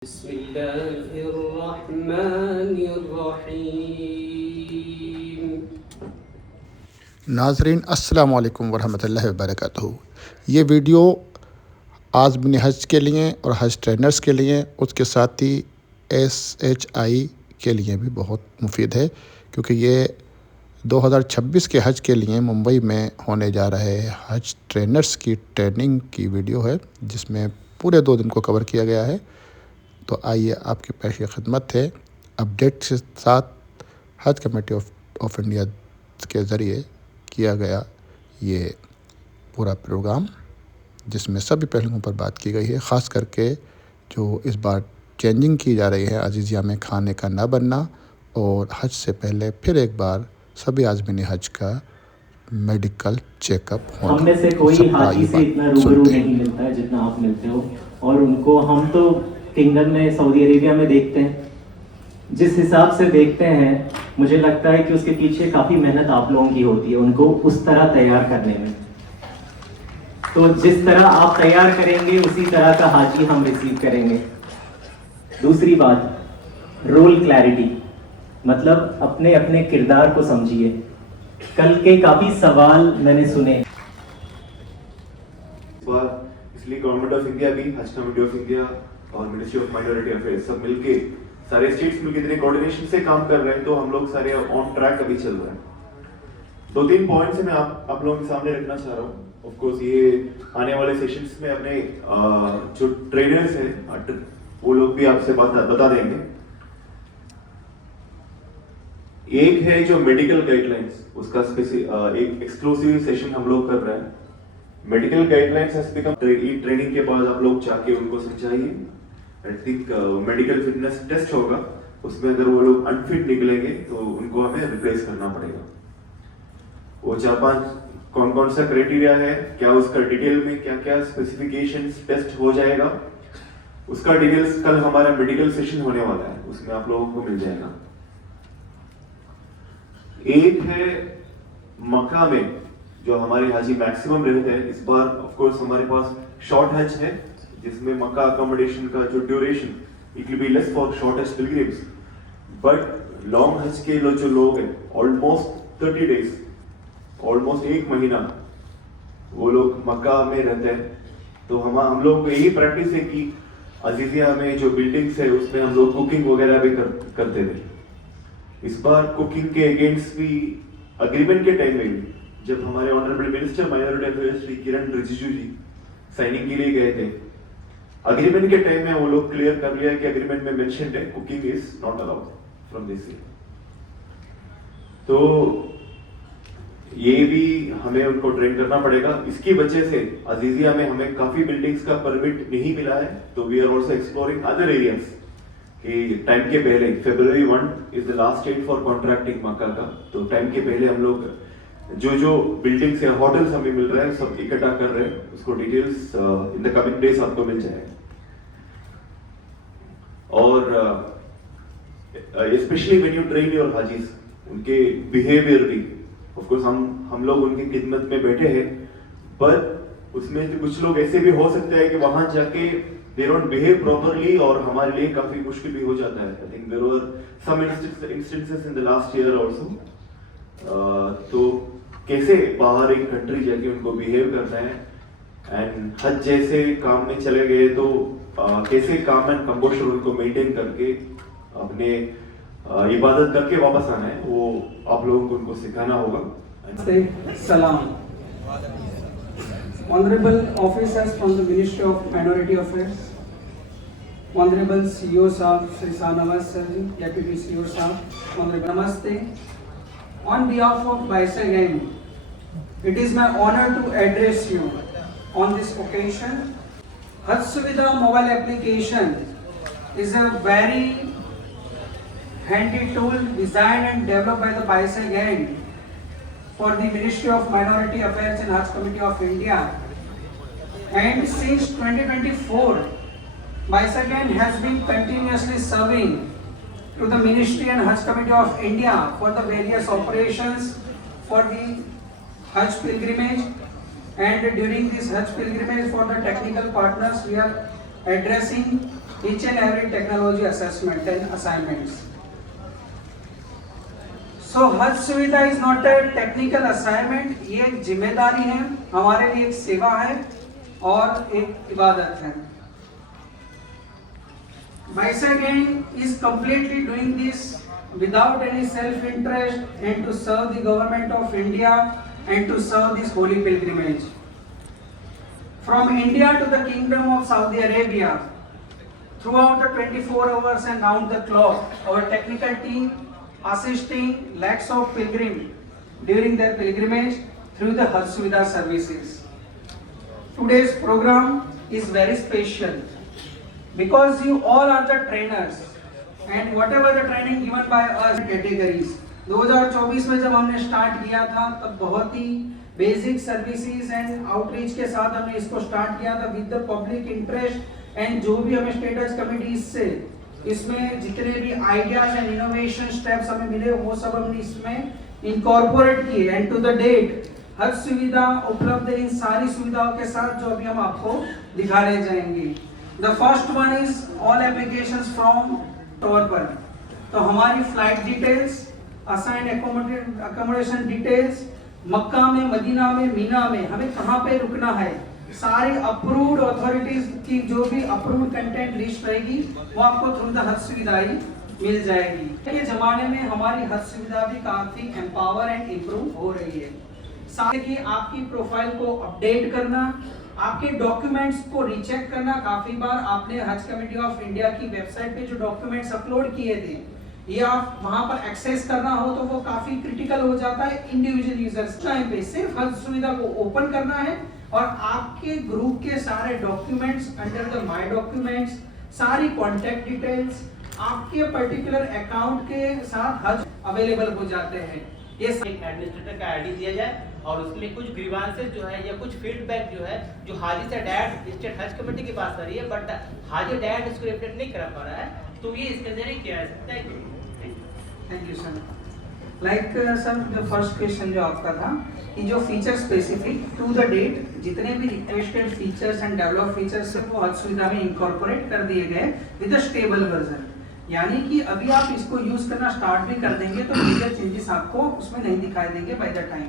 नाज़रीन अस्सलाम वालेकुम वरहमतुल्लाहि वबरकातुहू। ये वीडियो आज़मीन हज के लिए और हज ट्रेनर्स के लिए, उसके साथ ही SHI के लिए भी बहुत मुफीद है, क्योंकि ये 2026 के हज के लिए मुंबई में होने जा रहे हज ट्रेनर्स की ट्रेनिंग की वीडियो है, जिसमें पूरे 2 दिन को कवर किया गया है। तो आइए आपकी पेश खिदमत है अपडेट के साथ हज कमेटी ऑफ इंडिया के ज़रिए किया गया ये पूरा प्रोग्राम, जिसमें सभी पहलुओं पर बात की गई है। ख़ास करके जो इस बार चेंजिंग की जा रही है अज़ीज़िया में खाने का ना बनना, और हज से पहले फिर एक बार सभी आज़मीन हज का मेडिकल चेकअप होना। हम में से कोई हाजी से इतना रूबरू नहीं मिलता है जितना आप मिलते हो, और उनको हम तो किंगडम में सऊदी अरेबिया में देखते हैं। जिस हिसाब से देखते हैं, मुझे लगता है कि उसके पीछे काफ़ी मेहनत आप लोगों की होती है उनको उस तरह तैयार करने में। तो जिस तरह आप तैयार करेंगे उसी तरह का हाजी हम रिसीव करेंगे। दूसरी बात, रोल क्लैरिटी, मतलब अपने अपने किरदार को समझिए। कल के काफ़ी सवाल मैंने सुने, इसलिए गवर्नमेंट ऑफ इंडिया भी, हज कमेटी ऑफ इंडिया और मिनिस्ट्री ऑफ माइनॉरिटी अफेयर्स सब मिलके, सारे स्टेट्स मिलके इतने कोऑर्डिनेशन से काम कर रहे हैं, तो हम लोग सारे ऑन ट्रैक अभी चल रहे हैं। 2-3 पॉइंट्स मैं आप लोगों के सामने रखना चाह रहा हूँ। ऑफ कोर्स ये आने वाले सेशंस में अपने जो ट्रेनर्स हैं वो लोग भी आपसे बता देंगे। एक है जो मेडिकल गाइडलाइंस, उसका एक एक्सक्लूसिव सेशन हम लोग कर रहे हैं। Medical guidelines has become training के बाद आप लोग जाके उनको समझाइए। I think medical fitness test होगा, उसमें अगर वो लोग अनफिट निकलेंगे तो उनको हमें रिप्लेस करना पड़ेगा। वो 4-5 कौन सा क्राइटेरिया है, क्या उसका डिटेल में क्या क्या स्पेसिफिकेशंस टेस्ट हो जाएगा, उसका डिटेल्स कल हमारा मेडिकल सेशन होने वाला है, उसमें आप लोगों को मिल जाएगा। एक है मक्का में जो हमारे हाजी मैक्सिमम रहते हैं। इस बार ऑफ कोर्स हमारे पास शॉर्ट हज है, जिसमें मक्का अकोमोडेशन का जो duration it will be less for shortest pilgrims, but long हज के जो लोग हैं ऑलमोस्ट 30 डेज, ऑलमोस्ट 1 महीना वो लोग मक्का में रहते हैं। तो हम लोग को यही प्रैक्टिस है कि अज़ीज़िया में जो बिल्डिंग्स है उसमें हम लोग कुकिंग वगैरह भी करते थे। इस बार कुकिंग के अगेंस्ट भी अग्रीमेंट के टाइम में भी, जब हमारे honourable minister minority affairs Shri Kiren Rijiju ji signing के लिए गए थे, अग्रीमेंट के टाइम में वो लोग क्लियर कर लिया कि अग्रीमेंट में मेंशन्ड है cooking is not allowed from this year. तो ये भी हमें उनको ट्रेन करना पड़ेगा। इसकी वजह से अज़ीज़िया में हमें काफी बिल्डिंग्स का परमिट नहीं मिला है, तो we are also exploring other areas कि टाइम के पहले February 1 is the last date for contracting Makkah का। तो टाइम के पहले हम लोग जो बिल्डिंग्स या होटल्स हमें मिल रहा है सब इकट्ठा कर रहे हैं, उसको details in the coming days आपको मिल जाएगा। और specially when you train your Hajis, उनके बिहेवियर भी ऑफ कोर्स हम लोग उनकी खिदमत में बैठे हैं, पर उसमें कुछ लोग ऐसे भी हो सकते हैं कि वहां जाके they don't behave properly और हमारे लिए काफी मुश्किल भी हो जाता है। I think there were some instances in the last year also। तो कैसे बाहर एक कंट्री जाके उनको बिहेव करना है, एंड हज जैसे काम में चले गए तो कैसे काम एंड कंपोजर उनको मेंटेन करके अपने इबादत करके वापस आना है, वो आप लोगों को उनको सिखाना होगा। सलाम। Honorable officers from the Ministry of Minority Affairs, Honorable CEO Sahab, Shri Sanawaz Sir, Deputy CEO Sahab, Honorable Namaste. On behalf of Baisa Gang, it is my honor to address you on this occasion. Haj Suvidha mobile application is a very handy tool designed and developed by the Baisa Gang for the Ministry of Minority Affairs and Haj Committee of India, and since 2024 Baisa Gang has been continuously serving to the Ministry and Haj Committee of India for the various operations for the Haj pilgrimage, and during this Haj pilgrimage for the technical partners we are addressing each and every technology assessment and assignments. So हज सुविधा is not a technical assignment, ये एक जिम्मेदारी है हमारे लिए, एक सेवा है और एक इबादत है. Baisa Gang is completely doing this without any self-interest and to serve the government of India and to serve this holy pilgrimage. From India to the Kingdom of Saudi Arabia, throughout the 24 hours and round the clock, our technical team assisting lakhs of pilgrims during their pilgrimage through the Hajj Suvidha services. Today's program is very special because you all are the trainers and whatever the training given by us categories. 2024 में जब हमने start किया था तब बहुत ही basic services and outreach के साथ हमने इसको स्टार्ट किया था with the public interest, and जो भी हमें स्टेटस कमिटीज से इसमें जितने भी आइडियाज एंड इनोवेशन स्टेप्स हमें मिले वो सब हमने इसमें इनकॉर्पोरेट किए. एंड टू द डेट हज सुविधा उपलब्ध है इन सारी सुविधाओं के साथ जो अभी हम आपको दिखाने जाएंगे. The first one is all applications from टॉरबन. तो हमारी flight details, assigned accommodation details, Makkah में, मदीना में, मीना में हमें कहाँ पे रुकना है, सारी अप्रूव्ड अथॉरिटीज की जो भी अप्रूव्ड कंटेंट लिस्ट रहेगी वो आपको थ्रू द हज सुविधा ही मिल जाएगी. ये जमाने में हमारी हज सुविधा भी काफी एम्पावर एंड इम्प्रूव हो रही है. साथ ही आपकी प्रोफाइल को अपडेट करना, आपके डॉक्यूमेंट्स को रीचेक करना. काफी बार आपने हज कमेटी ऑफ इंडिया की वेबसाइट पे जो डॉक्यूमेंट्स अपलोड किए थे ये आप वहां पर एक्सेस करना हो तो वो काफी क्रिटिकल हो जाता है इंडिविजुअल यूजर्स. टाइम पे सिर्फ हज सुविधा को ओपन करना है और आपके ग्रुप के सारे documents under the my documents, सारी कॉन्टैक्ट डिटेल्स आपके पर्टिकुलर अकाउंट के साथ हज अवेलेबल हो जाते हैं. ये एक एडमिनिस्ट्रेटर का आईडी दिया जाए और उसके लिए कुछ ग्रीवांसेस जो है या कुछ फीडबैक जो है जो हाजी से डायरेक्ट स्टेट हज कमेटी के पास आ रही है बट हाजी डायरेक्ट इसको रिफ्लेक्ट नहीं करा पा रहा है, तो ये इसके जरिए किया जा सकता है. Thank you sir. Like sir जो फर्स्ट क्वेश्चन जो आपका था कि जो feature specific to the date जितने भी requested features and develop features है वो हज सुविधा में इंकॉर्पोरेट कर दिए गए विद अ स्टेबल वर्जन. यानी कि अभी आप इसको यूज करना स्टार्ट भी कर देंगे तो मेजर चेंजेस आपको उसमें नहीं दिखाई देंगे बाय द टाइम.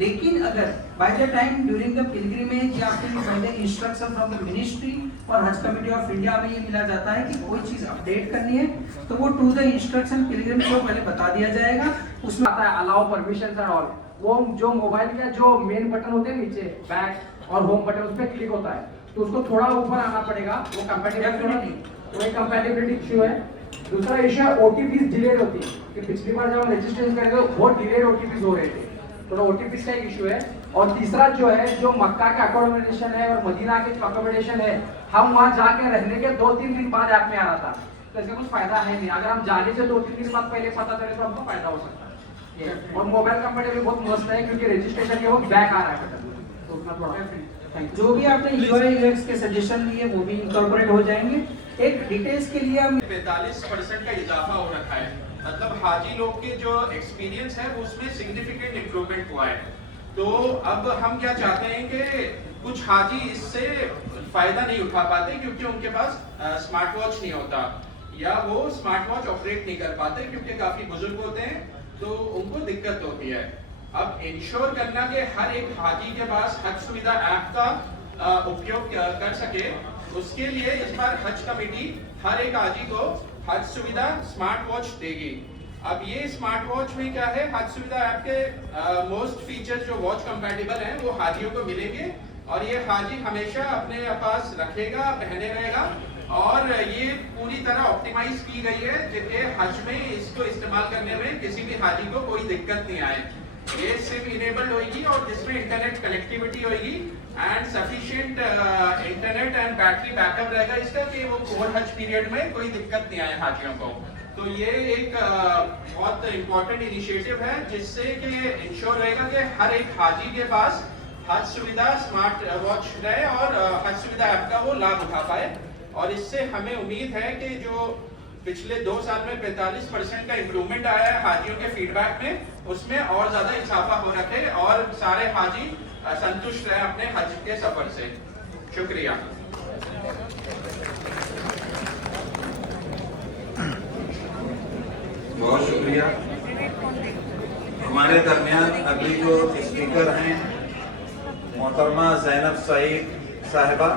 लेकिन अगर by the time during the pilgrimage या फिर by the instruction from the ministry और हज कमेटी ऑफ इंडिया में ये मिला जाता है कि कोई चीज अपडेट करनी है तो वो टू द इंस्ट्रक्शन पिलग्रिम को पहले बता दिया जाएगा. उसमें आता है अलाउ परमिशंस एंड ऑल. वो जो मोबाइल का जो मेन बटन होते हैं नीचे बैक और होम बटन उस पर क्लिक होता है तो उसको थोड़ा ऊपर आना पड़ेगा. वो कंपैटिबिलिटी, वो एक कंपैटिबिलिटी इश्यू है. दूसरा इश्यू है ओटीपीज डिलेड होती है कि पिछली बार जब हम रजिस्ट्रेशन करेंगे बहुत डिलेड ओटीपीज हो रहे थे, तो ओटीपीज का एक इश्यू है. और तीसरा जो है जो मक्का का अकोमोडेशन है और मदीना के जो अकोमोडेशन है हम वहाँ जाके रहने के 2-3 दिन बाद ऐप में आ रहा था तो इसका कुछ फायदा है नहीं. अगर हम जाने से 2-3 दिन बाद पहले पता चले तो हमको फायदा हो सकता है. और मोबाइल कंपनी भी बहुत मस्त है क्योंकि रजिस्ट्रेशन के वक्त बैक आ रहा है बटन, तो उतना थोड़ा जो भी आपने यूआई यूएक्स के सजेशन लिए वो भी इनकॉर्पोरेट हो जाएंगे. एक डिटेल्स के लिए हम 45% का इजाफा हो रखा है. मतलब हाजी लोग के जो एक्सपीरियंस है उसमें सिग्निफिकेंट इम्प्रूवमेंट हुआ है. तो अब हम क्या चाहते हैं कि कुछ हाजी इससे फायदा नहीं उठा पाते क्योंकि उनके पास स्मार्ट वॉच नहीं होता या वो स्मार्ट वॉच ऑपरेट नहीं कर पाते क्योंकि काफी बुजुर्ग होते हैं तो उनको दिक्कत होती है. अब इंश्योर करना कि हर एक हाजी के पास हज सुविधा ऐप का उपयोग कर सके उसके लिए इस बार हज कमेटी हर एक हाजी को हज सुविधा स्मार्ट वॉच देगी. अब ये स्मार्ट वॉच में क्या है, हज सुविधा ऐप के मोस्ट फीचर्स जो वॉच कंपैटिबल हैं वो हाजियों को मिलेंगे और ये हाजी हमेशा अपने पास रखेगा, पहने रहेगा और ये पूरी तरह ऑप्टिमाइज की गई है जिसके हज में इसको इस्तेमाल करने में किसी भी हाजी को कोई दिक्कत नहीं आए. ये सिम इनेबल्ड होगी और जिसमें इंटरनेट कनेक्टिविटी होगी and sufficient internet and battery backup रहेगा इसका कि वो कोर हज पीरियड में कोई दिक्कत नहीं आए हाजियों को. तो ये एक बहुत इम्पोर्टेंट इनिशिएटिव है जिससे कि इंश्योर रहेगा कि हर एक हाजी के पास हज सुविधा स्मार्ट वॉच रहे और हज सुविधा ऐप का वो लाभ उठा पाए. और इससे हमें उम्मीद है कि जो पिछले 2 साल में 45% का इम्प्रूवमेंट आया है हाजियों के फीडबैक में उसमें और ज्यादा इजाफा हो रखे और सारे हाजी संतुष्ट रहे अपने हज के सफर से. शुक्रिया. शुक्रिया। हमारे दरमियान अगली जो स्पीकर हैं मोहतरमा ज़ैनब सईद साहिबा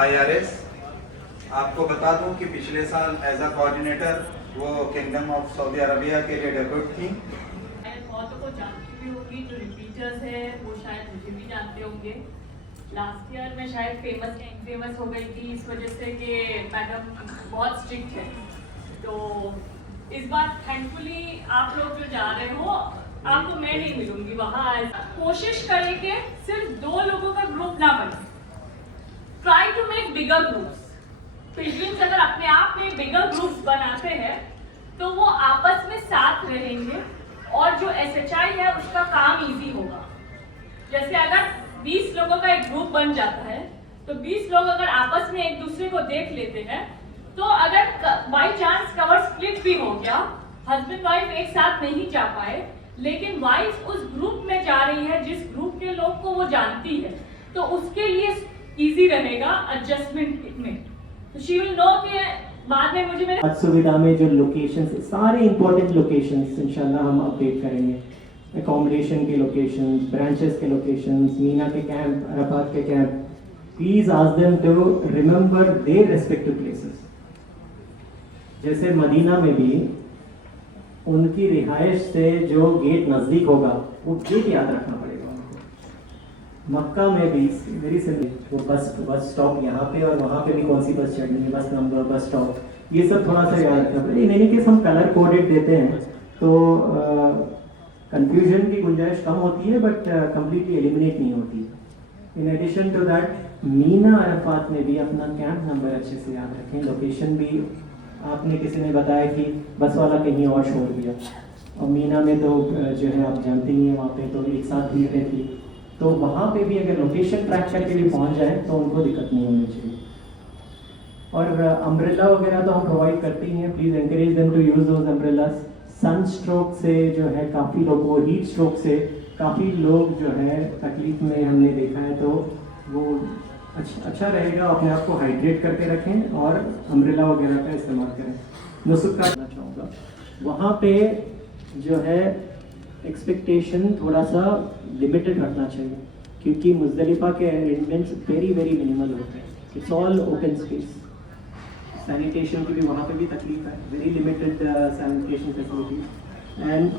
IRS। आपको बता दूं कि पिछले साल एज अ कोऑर्डिनेटर वो किंगडम ऑफ सऊदी अरबिया के लिए डेब्यूट थी। बहुतों को जानती भी होगी, जो रिपीटर्स है वो शायद मुझे भी जानते होंगे। लास्ट ईयर में शायद फेमस हो गई थी इस वजह से कि मैडम बहुत स्ट्रिक्ट है। तो इस बार थैंकफुली आप लोग जो जा रहे हो, आपको मैं नहीं मिलूंगी वहाँ। कोशिश करें कि सिर्फ 2 लोगों का ग्रुप ना बने। Try to make bigger groups. Pilgrims अगर अपने आप में बिगर ग्रुप्स बनाते हैं तो वो आपस में साथ रहेंगे और जो SHI है उसका काम इजी होगा। जैसे अगर 20 लोगों का एक ग्रुप बन जाता है तो 20 लोग अगर आपस में एक दूसरे को देख लेते हैं तो अगर बाई चांस कवर स्प्लिट भी हो गया, हस्बैंड वाइफ एक साथ नहीं जा पाए, लेकिन वाइफ उस ग्रुप में जा रही है जिस ग्रुप के लोग को वो जानती है, तो उसके लिए इजी रहेगा एडजस्टमेंट में। तो शी विल नो कि बाद में मुझे मेरे सुविधा में जो लोकेशंस, सारे इंपॉर्टेंट लोकेशंस इंशाल्लाह हम अपडेट करेंगे। एकोमोडेशन के लोकेशंस, ब्रांचेस के लोकेशंस, मीना के कैंप, अरफात के camp. Please ask them to remember their respective places. जैसे मदीना में भी उनकी रिहाइश से जो गेट नज़दीक होगा वो गेट याद रखना पड़ेगा उनको। मक्का में भी मेरी से वो बस स्टॉप यहाँ पे और वहाँ पे भी कौन सी बस चढ़नी है, बस नंबर, बस स्टॉप, ये सब थोड़ा सा याद रखना पड़ेगा। इन एनी केस हम कलर कोडेड देते हैं तो कंफ्यूजन की गुंजाइश कम होती है, बट कम्प्लीटली एलिमिनेट नहीं होती। In addition to that Mina Arafat में भी अपना कैंप नंबर अच्छे से याद रखें। लोकेशन भी आपने किसी ने बताया कि बस वाला कहीं और छोड़ दिया, और मीना में तो जो है आप जानते ही हैं वहाँ पे तो एक साथ भीड़ रहती, तो वहाँ पे भी अगर लोकेशन ट्रैक करके भी पहुँच जाए तो उनको दिक्कत नहीं होनी चाहिए। और अम्ब्रेला वगैरह तो हम प्रोवाइड करते ही हैं। Please encourage them to use those umbrellas. Sunstroke से जो है काफ़ी लोग, वो हीट स्ट्रोक से काफ़ी लोग जो है तकलीफ में हमने देखा है, तो वो अच्छा रहेगा अपने आप को हाइड्रेट करके रखें और अम्ब्रेला वगैरह का इस्तेमाल करें। नुस्खा करना चाहूँगा वहाँ पे जो है एक्सपेक्टेशन थोड़ा सा लिमिटेड रखना चाहिए, क्योंकि मुज़दलिफा के अरेंजमेंट्स वेरी मिनिमल होते हैं। It's all open space. Sanitation की भी वहाँ पे भी तकलीफ है, very limited sanitation facility. And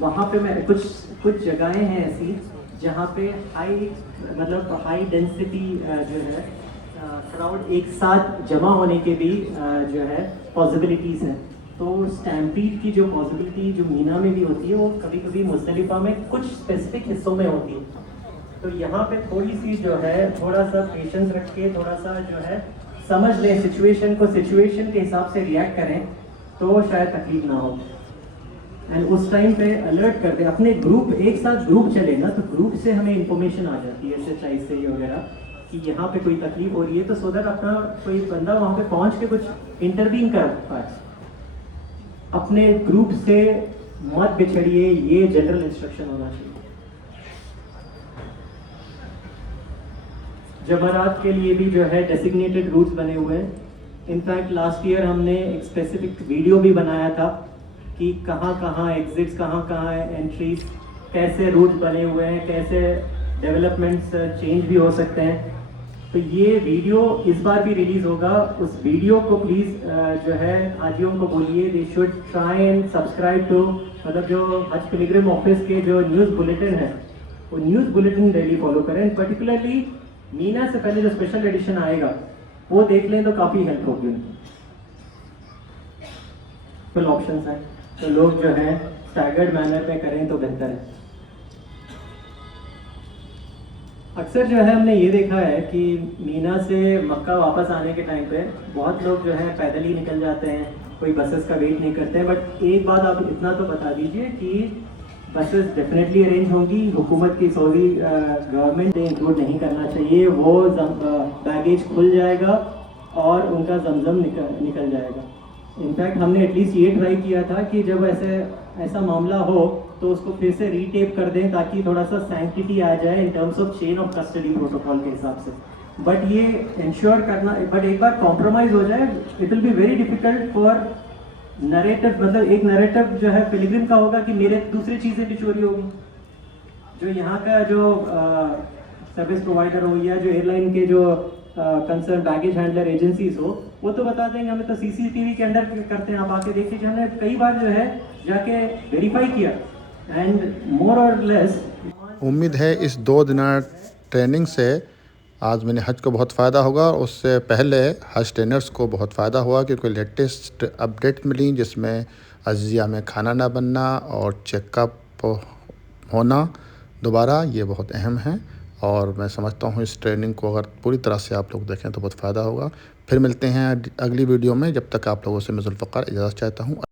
वहाँ पे मैं कुछ जगहें हैं ऐसी जहाँ पे हाई डेंसिटी जो है क्राउड एक साथ जमा होने के भी जो है पॉसिबिलिटीज़ हैं। तो स्टैम्पीड की जो पॉसिबिलिटी जो मीना में भी होती है वो कभी कभी मुज़दलिफा में कुछ स्पेसिफिक हिस्सों में होती है। तो यहाँ पे थोड़ी सी जो है थोड़ा सा पेशेंस रख के थोड़ा सा जो है समझ लें सिचुएशन को, सिचुएशन के हिसाब से रिएक्ट करें तो शायद तकलीफ ना हो। एंड उस टाइम पे अलर्ट कर दें अपने ग्रुप, एक साथ ग्रुप चले ना तो ग्रुप से हमें इंफॉर्मेशन आ जाती है SHI से वगैरह कि यहाँ पे कोई तकलीफ हो रही है, तो सो दैट अपना कोई बंदा वहाँ पे पहुँच के कुछ इंटरवीन कर पाए। अपने ग्रुप से मत बिछड़िए, ये जनरल इंस्ट्रक्शन होना चाहिए। जमारात के लिए भी जो है डेसिग्नेटेड रूट्स बने हुए हैं। इनफैक्ट लास्ट ईयर हमने एक स्पेसिफिक वीडियो भी बनाया था कि कहाँ एग्जिट्स, कहाँ एंट्रीज, कैसे रूट बने हुए हैं, कैसे डेवलपमेंट्स चेंज भी हो सकते हैं। तो ये वीडियो इस बार भी रिलीज होगा। उस वीडियो को प्लीज़ जो है हाजियों को बोलिए they should try and subscribe to, मतलब जो हज पिलग्रिम ऑफिस के जो न्यूज़ बुलेटिन है वो न्यूज़ बुलेटिन डेली फॉलो करें। पर्टिकुलरली मीना से पहले जो स्पेशल एडिशन आएगा वो देख लें तो काफ़ी हेल्प होगी उनको। फुल ऑप्शंस हैं तो लोग जो है स्टैगर्ड मैनर में करें तो बेहतर है। अक्सर जो है हमने ये देखा है कि मीना से मक्का वापस आने के टाइम पे बहुत लोग जो है पैदल ही निकल जाते हैं, कोई बसेस का वेट नहीं करते हैं। बट एक बात आप इतना तो बता दीजिए कि बसेस डेफिनेटली अरेंज होंगी। हुकूमत की सऊदी गवर्नमेंट ने इंक्लूड नहीं करना चाहिए, वो बैगेज खुल जाएगा और उनका जमजम निकल जाएगा। इनफैक्ट हमने एटलीस्ट ये ट्राई किया था कि जब ऐसा मामला हो तो उसको फिर से रीटेप कर दें ताकि थोड़ा सा सैंक्टिटी आ जाए in terms of chain of custody protocol के हिसाब से। बट ये इंश्योर करना, बट एक बार कॉम्प्रोमाइज़ हो जाए it will be very difficult for narrative, मतलब एक नरेटिव जो है पिलग्रिम का होगा कि मेरे दूसरी चीज़ें भी चोरी होगी। जो यहाँ का जो सर्विस प्रोवाइडर हो या जो एयरलाइन के जो कंसर्न बैगेज हैंडलर एजेंसीज हो, वो तो बता देंगे हमें तो सीसीटीवी के अंडर करते हैं, आप आके देख लीजिए। हमने कई बार जो है जाके वेरीफाई किया एंड मोर और लेस। उम्मीद है इस 2 दिन ट्रेनिंग से आज मैंने हज को बहुत फ़ायदा होगा। उससे पहले हज ट्रेनर्स को बहुत फ़ायदा हुआ क्योंकि लेटेस्ट अपडेट मिली जिसमें अजिया में खाना ना बनना और चेकअप होना दोबारा, ये बहुत अहम है। और मैं समझता हूँ इस ट्रेनिंग को अगर पूरी तरह से आप लोग देखें तो बहुत फ़ायदा होगा। फिर मिलते हैं अगली वीडियो में, जब तक आप लोगों से मैं ज़ुल्फ़िकार इजाज़त चाहता हूँ।